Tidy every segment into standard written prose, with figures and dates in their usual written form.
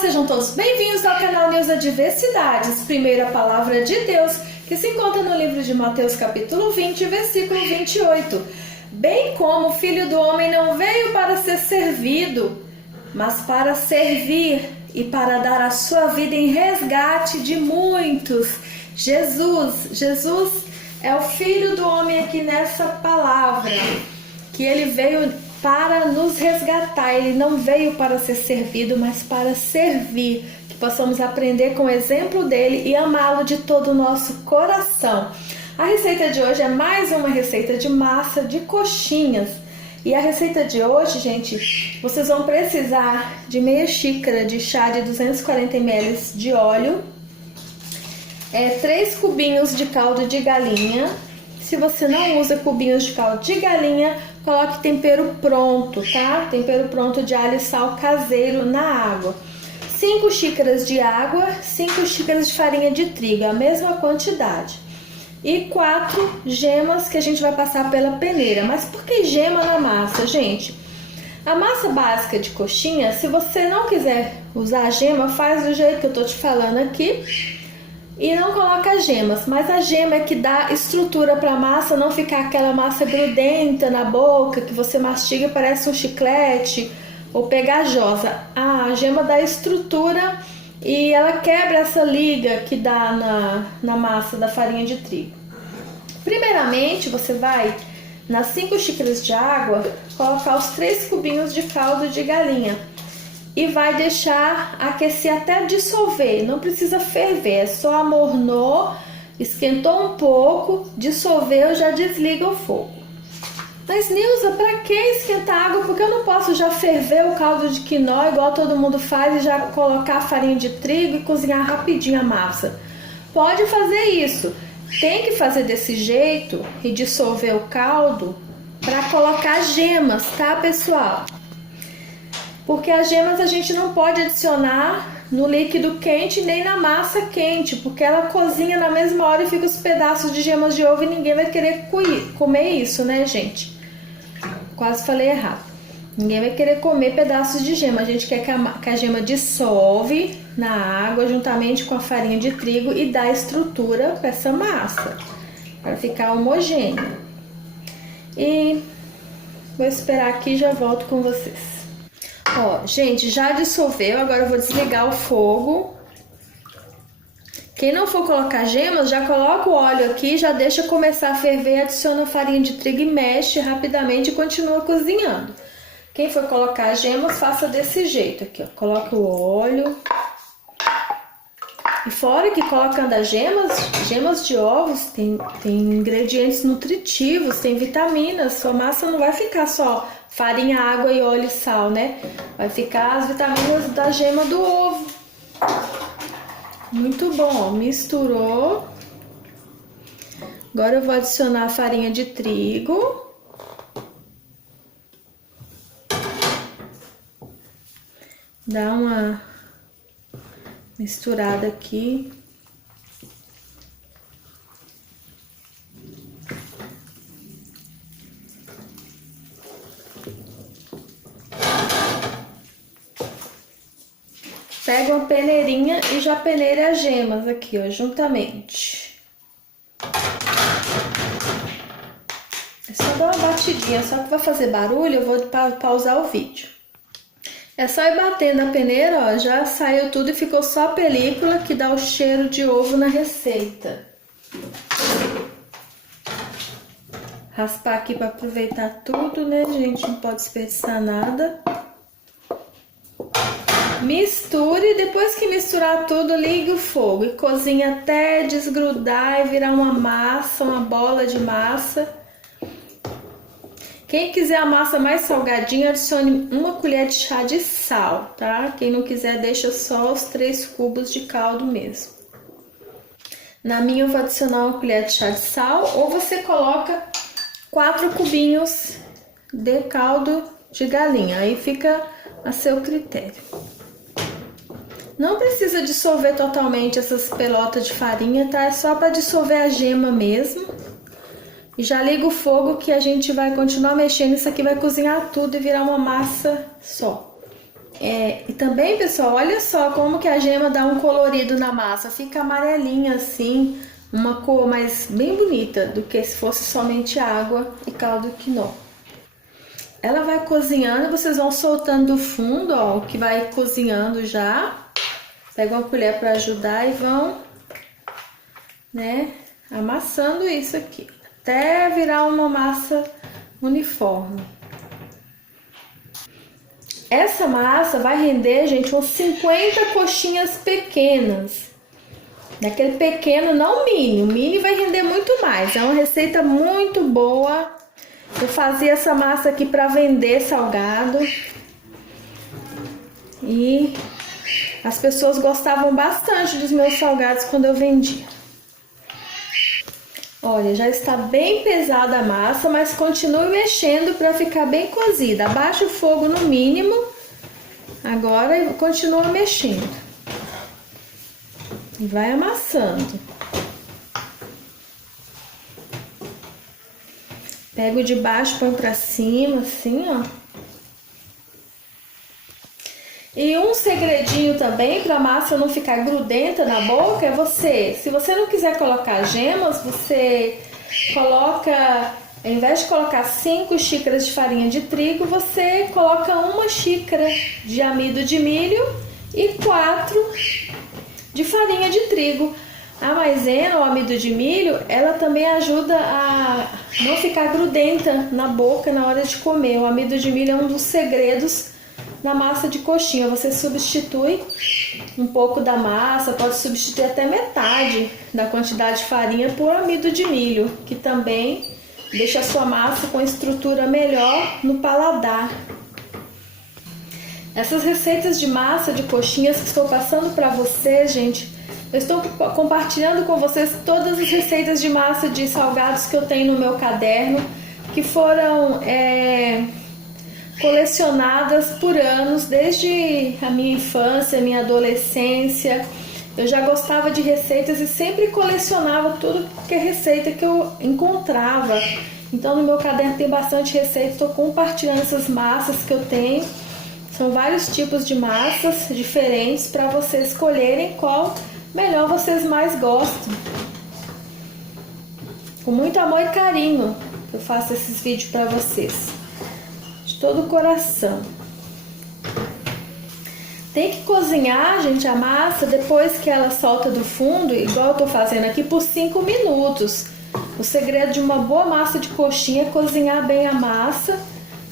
sejam todos bem-vindos ao canal Neuza Diversidades, primeira palavra de Deus, que se encontra no livro de Mateus capítulo 20, versículo 28. Bem como o Filho do Homem não veio para ser servido, mas para servir e para dar a sua vida em resgate de muitos. Jesus é o Filho do Homem aqui nessa palavra, que ele veio para nos resgatar. Ele não veio para ser servido, mas para servir, que possamos aprender com o exemplo dele e amá-lo de todo o nosso coração. A receita de hoje é mais uma receita de massa de coxinhas. E a receita de hoje, gente, vocês vão precisar de meia xícara de chá de 240 ml de óleo, 3 cubinhos de caldo de galinha. Se você não usa cubinhos de caldo de galinha, coloque tempero pronto, tá? Tempero pronto de alho e sal caseiro na água. 5 xícaras de água, 5 xícaras de farinha de trigo, a mesma quantidade. E 4 gemas que a gente vai passar pela peneira. Mas por que gema na massa, gente? A massa básica de coxinha, se você não quiser usar gema, faz do jeito que eu tô te falando aqui. E não coloca gemas, mas a gema é que dá estrutura para a massa, não ficar aquela massa grudenta na boca, que você mastiga e parece um chiclete, ou pegajosa. A gema dá estrutura e ela quebra essa liga que dá na massa da farinha de trigo. Primeiramente, você vai, nas 5 xícaras de água, colocar os 3 cubinhos de caldo de galinha. E vai deixar aquecer até dissolver, não precisa ferver, é só amornou, esquentou um pouco, dissolveu, já desliga o fogo. Mas Nilza, para que esquentar água? Porque eu não posso já ferver o caldo de quinó, igual todo mundo faz, e já colocar a farinha de trigo e cozinhar rapidinho a massa. Pode fazer isso, tem que fazer desse jeito e dissolver o caldo para colocar gemas, tá, pessoal? Porque as gemas a gente não pode adicionar no líquido quente nem na massa quente, porque ela cozinha na mesma hora e fica os pedaços de gemas de ovo e ninguém vai querer comer isso, né, gente? Quase falei errado. Ninguém vai querer comer pedaços de gema. A gente quer que a gema dissolve na água juntamente com a farinha de trigo e dá estrutura para essa massa, para ficar homogênea. E vou esperar aqui e já volto com vocês. Ó, gente, já dissolveu, agora eu vou desligar o fogo. Quem não for colocar gemas, já coloca o óleo aqui, já deixa começar a ferver, adiciona a farinha de trigo e mexe rapidamente e continua cozinhando. Quem for colocar gemas, faça desse jeito aqui, ó. Coloca o óleo. E fora que colocando as gemas de ovos, tem ingredientes nutritivos, tem vitaminas. Sua massa não vai ficar só farinha, água e óleo e sal, né? Vai ficar as vitaminas da gema do ovo. Muito bom, ó. Misturou. Agora eu vou adicionar a farinha de trigo. Dá uma misturada aqui. Pega uma peneirinha e já peneira as gemas aqui, ó, juntamente. É só dar uma batidinha, só que vai fazer barulho, eu vou pausar o vídeo. É só ir batendo a peneira, ó, já saiu tudo e ficou só a película que dá o cheiro de ovo na receita. Raspar aqui para aproveitar tudo, né, gente? Não pode desperdiçar nada. Misture, depois que misturar tudo, ligue o fogo e cozinha até desgrudar e virar uma massa, uma bola de massa. Quem quiser a massa mais salgadinha, adicione 1 colher de chá de sal, tá? Quem não quiser, deixa só os 3 cubos de caldo mesmo. Na minha eu vou adicionar 1 colher de chá de sal, ou você coloca 4 cubinhos de caldo de galinha, aí fica a seu critério. Não precisa dissolver totalmente essas pelotas de farinha, tá? É só para dissolver a gema mesmo. E já liga o fogo que a gente vai continuar mexendo. Isso aqui vai cozinhar tudo e virar uma massa só. E também, pessoal, olha só como que a gema dá um colorido na massa. Fica amarelinha assim, uma cor mais bem bonita do que se fosse somente água e caldo quinó. Ela vai cozinhando, vocês vão soltando do fundo, ó, o que vai cozinhando já. Pega uma colher para ajudar e vão, né, amassando isso aqui, até virar uma massa uniforme. Essa massa vai render, gente, uns 50 coxinhas pequenas. Daquele pequeno, não mini. O mini vai render muito mais. É uma receita muito boa. Eu fazia essa massa aqui para vender salgado. E as pessoas gostavam bastante dos meus salgados quando eu vendia. Olha, já está bem pesada a massa, mas continue mexendo para ficar bem cozida. Abaixa o fogo no mínimo. Agora continua mexendo. E vai amassando. Pega o de baixo, põe para cima, assim, ó. E um segredinho também para a massa não ficar grudenta na boca é se você não quiser colocar gemas, você coloca, ao invés de colocar 5 xícaras de farinha de trigo, você coloca 1 xícara de amido de milho e 4 de farinha de trigo. A maisena, o amido de milho, ela também ajuda a não ficar grudenta na boca na hora de comer. O amido de milho é um dos segredos na massa de coxinha. Você substitui um pouco da massa, pode substituir até metade da quantidade de farinha por amido de milho, que também deixa a sua massa com estrutura melhor no paladar. Essas receitas de massa de coxinhas que estou passando para vocês, gente, eu estou compartilhando com vocês todas as receitas de massa de salgados que eu tenho no meu caderno, que foram colecionadas por anos, desde a minha infância, minha adolescência. Eu já gostava de receitas e sempre colecionava tudo que é receita que eu encontrava. Então no meu caderno tem bastante receita, estou compartilhando essas massas que eu tenho. São vários tipos de massas diferentes para vocês escolherem qual melhor vocês mais gostam. Com muito amor e carinho eu faço esses vídeos para vocês. Todo o coração. Tem que cozinhar, gente, a massa depois que ela solta do fundo, igual eu tô fazendo aqui, por 5 minutos. O segredo de uma boa massa de coxinha é cozinhar bem a massa,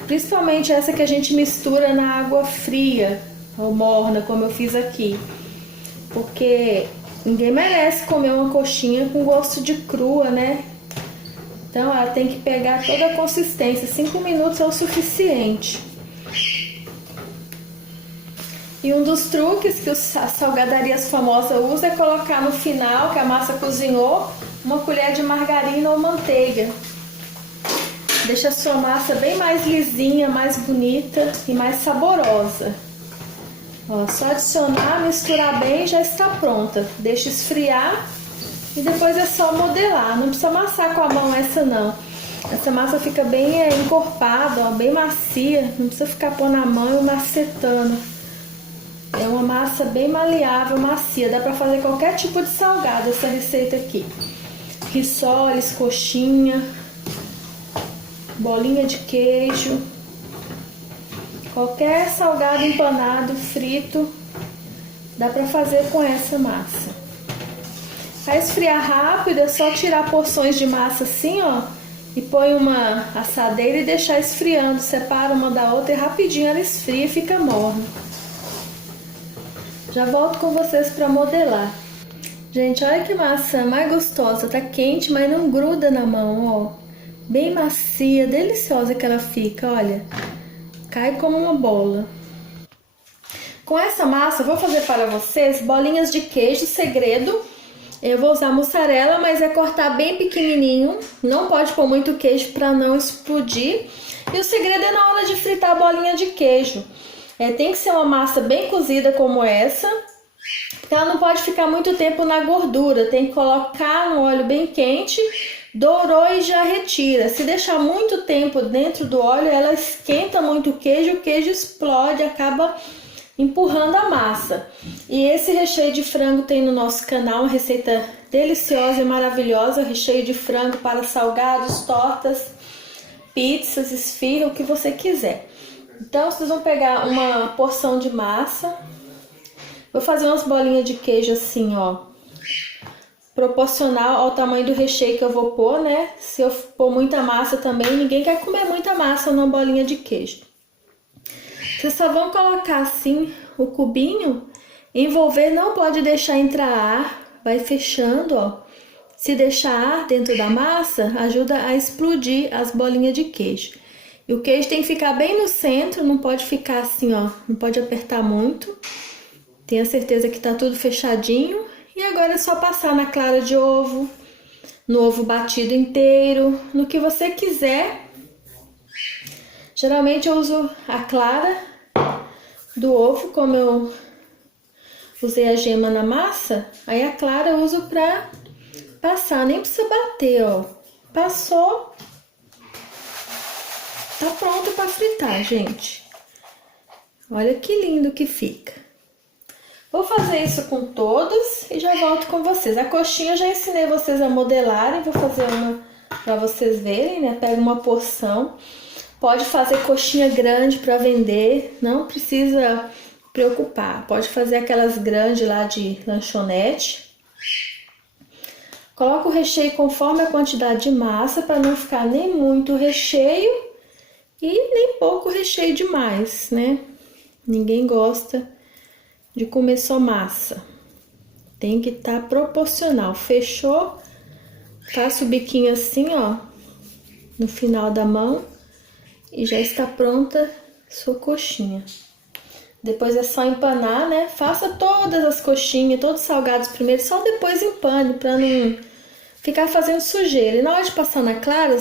principalmente essa que a gente mistura na água fria ou morna, como eu fiz aqui. Porque ninguém merece comer uma coxinha com gosto de crua, né? Então ela tem que pegar toda a consistência, 5 minutos é o suficiente. E um dos truques que as salgadarias famosas usam é colocar no final, que a massa cozinhou, uma colher de margarina ou manteiga. Deixa a sua massa bem mais lisinha, mais bonita e mais saborosa. Ó, só adicionar, misturar bem e já está pronta. Deixa esfriar. E depois é só modelar, não precisa amassar com a mão essa não. Essa massa fica bem encorpada, ó, bem macia, não precisa ficar pondo na mão e macetando. É uma massa bem maleável, macia, dá pra fazer qualquer tipo de salgado essa receita aqui. Risoles, coxinha, bolinha de queijo, qualquer salgado empanado, frito, dá pra fazer com essa massa. Para esfriar rápido, é só tirar porções de massa assim, ó, e põe uma assadeira e deixar esfriando. Separa uma da outra e rapidinho ela esfria e fica morna. Já volto com vocês para modelar. Gente, olha que massa mais gostosa. Tá quente, mas não gruda na mão, ó. Bem macia, deliciosa que ela fica, olha. Cai como uma bola. Com essa massa, eu vou fazer para vocês bolinhas de queijo segredo. Eu vou usar mussarela, mas é cortar bem pequenininho. Não pode pôr muito queijo para não explodir. E o segredo é na hora de fritar a bolinha de queijo. Tem que ser uma massa bem cozida como essa. Então ela não pode ficar muito tempo na gordura. Tem que colocar no óleo bem quente. Dourou e já retira. Se deixar muito tempo dentro do óleo, ela esquenta muito o queijo explode, acaba empurrando a massa. E esse recheio de frango tem no nosso canal uma receita deliciosa e maravilhosa, recheio de frango para salgados, tortas, pizzas, esfirra, o que você quiser. Então vocês vão pegar uma porção de massa. Vou fazer umas bolinhas de queijo assim, ó, proporcional ao tamanho do recheio que eu vou pôr, né? Se eu pôr muita massa também, ninguém quer comer muita massa numa bolinha de queijo. Vocês só vão colocar assim o cubinho, envolver, não pode deixar entrar ar, vai fechando, ó. Se deixar ar dentro da massa, ajuda a explodir as bolinhas de queijo. E o queijo tem que ficar bem no centro, não pode ficar assim, ó, não pode apertar muito. Tenha certeza que tá tudo fechadinho. E agora é só passar na clara de ovo, no ovo batido inteiro, no que você quiser. Geralmente eu uso a clara do ovo, como eu usei a gema na massa, aí a clara eu uso pra passar, nem precisa bater, ó. Passou, tá pronto pra fritar, gente. Olha que lindo que fica. Vou fazer isso com todos e já volto com vocês. A coxinha eu já ensinei vocês a modelarem, vou fazer uma pra vocês verem, né? Pega uma porção. Pode fazer coxinha grande para vender, não precisa preocupar. Pode fazer aquelas grandes lá de lanchonete. Coloca o recheio conforme a quantidade de massa para não ficar nem muito recheio e nem pouco recheio demais, né? Ninguém gosta de comer só massa. Tem que estar proporcional. Fechou? Faça o biquinho assim, ó, no final da mão. E já está pronta sua coxinha. Depois é só empanar, né? Faça todas as coxinhas, todos os salgados primeiro, só depois empane, para não ficar fazendo sujeira. E na hora de passar na clara,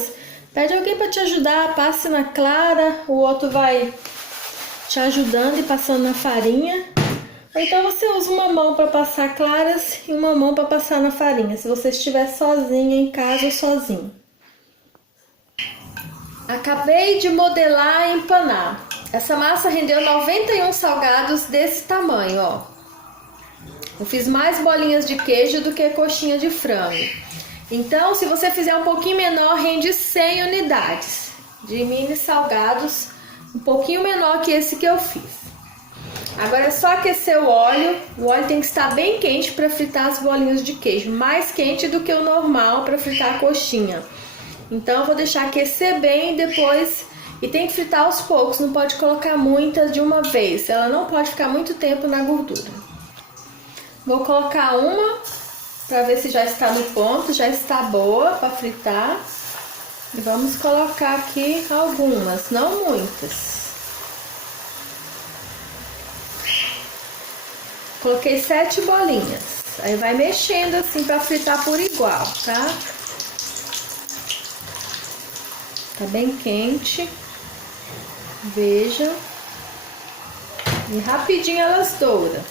pede alguém para te ajudar, passe na clara, o outro vai te ajudando e passando na farinha. Ou então você usa uma mão para passar claras e uma mão para passar na farinha, se você estiver sozinha em casa ou sozinho. Acabei de modelar e empanar. Essa massa rendeu 91 salgados desse tamanho, ó. Eu fiz mais bolinhas de queijo do que coxinha de frango. Então, se você fizer um pouquinho menor, rende 100 unidades de mini salgados, um pouquinho menor que esse que eu fiz. Agora é só aquecer o óleo tem que estar bem quente para fritar as bolinhas de queijo, mais quente do que o normal para fritar a coxinha. Então eu vou deixar aquecer bem depois, e tem que fritar aos poucos, não pode colocar muitas de uma vez, ela não pode ficar muito tempo na gordura. Vou colocar uma para ver se já está no ponto, já está boa para fritar. E vamos colocar aqui algumas, não muitas. Coloquei 7 bolinhas, aí vai mexendo assim para fritar por igual, tá? Tá bem quente, veja, e rapidinho elas douram.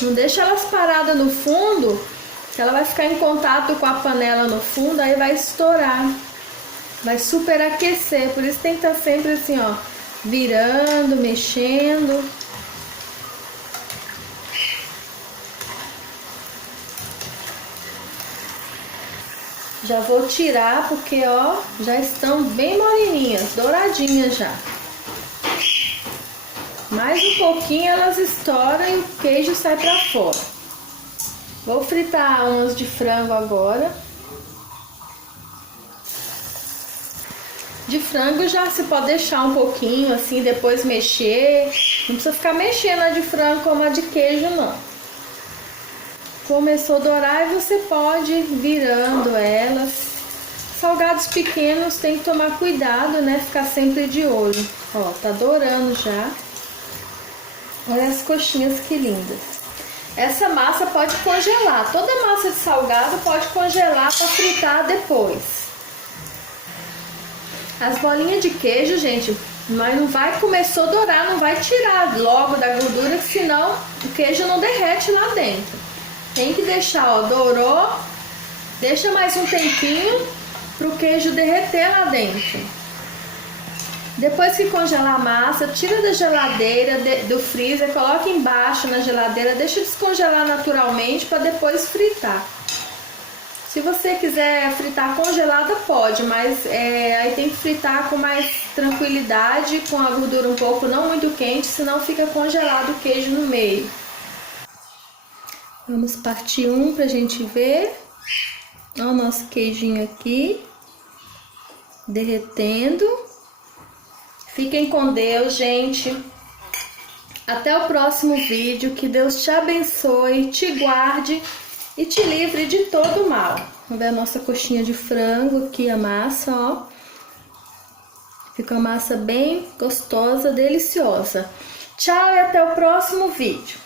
Não deixa elas paradas no fundo, que ela vai ficar em contato com a panela no fundo, aí vai estourar, vai superaquecer, por isso tem que estar sempre assim, ó, virando, mexendo. Já vou tirar porque, ó, já estão bem moreninhas, douradinhas já. Mais um pouquinho elas estouram e o queijo sai pra fora. Vou fritar umas de frango agora. De frango já se pode deixar um pouquinho assim, depois mexer. Não precisa ficar mexendo a de frango como a de queijo, não. Começou a dourar e você pode ir virando elas. Salgados pequenos tem que tomar cuidado, né? Ficar sempre de olho. Ó, tá dourando já. Olha as coxinhas que lindas. Essa massa pode congelar. Toda massa de salgado pode congelar para fritar depois. As bolinhas de queijo, gente, mas não vai, começou a dourar, não vai tirar logo da gordura, senão o queijo não derrete lá dentro. Tem que deixar, ó, dourou, Deixa mais um tempinho para o queijo derreter lá dentro. Depois que congelar a massa, tira da geladeira, do freezer, coloca embaixo na geladeira, deixa descongelar naturalmente para depois fritar. Se você quiser fritar congelada, pode, mas aí tem que fritar com mais tranquilidade, com a gordura um pouco não muito quente, senão fica congelado o queijo no meio. Vamos partir um pra gente ver. Olha o nosso queijinho aqui, derretendo. Fiquem com Deus, gente. Até o próximo vídeo. Que Deus te abençoe, te guarde e te livre de todo mal. Vamos ver a nossa coxinha de frango aqui, a massa, ó. Fica uma massa bem gostosa, deliciosa. Tchau e até o próximo vídeo.